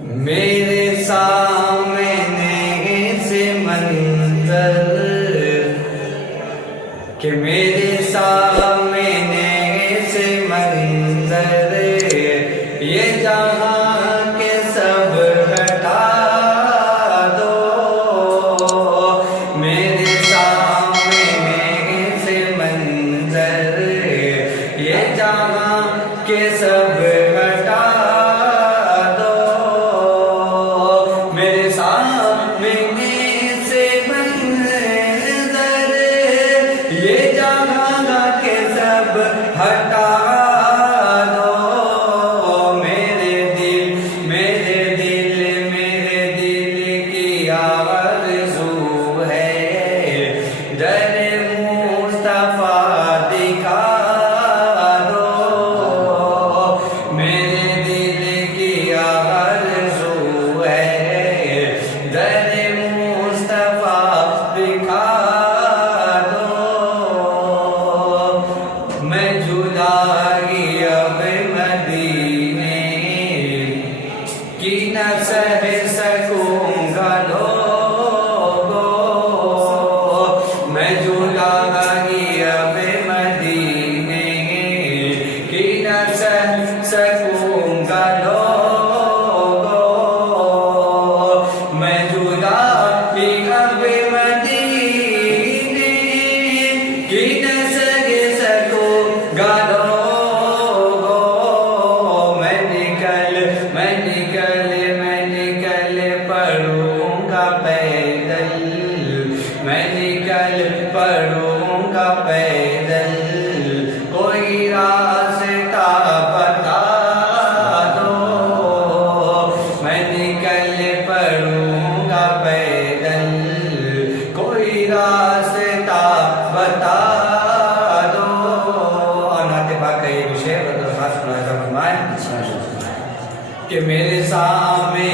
मेरे सामने से मंजर कि मेरे सामने से मंजर ये जहां के सब हटा दो। मेरे सामने से मंजर ये जहां के सब हटा दो। मेरे सामने से मंजर ये जहां के सब हटा दो। मेरे दिल की आरज़ू है दर मुस्तफा दिखा दो। मेरे दिल की आरज़ू है दर मुस्तफा दिखा दो। मैं जुदाई अब मदीने की न सह सकूंगा लोगो। मैं जुदाई अब मदीने की न सह सकूंगा लोगो। मैं जुदाई अब मदीने की न सह सकूंगा लोगो। मैं निकल पड़ूंगा पैदल। मैं निकल पड़ूंगा पैदल। कोई रास्ता बता दो। मैं निकल पड़ूंगा पैदल। कोई रास्ता बता दो। और नाते पाक का ये विषय बदल खास मुलाजा फरमाए कि मेरे सामने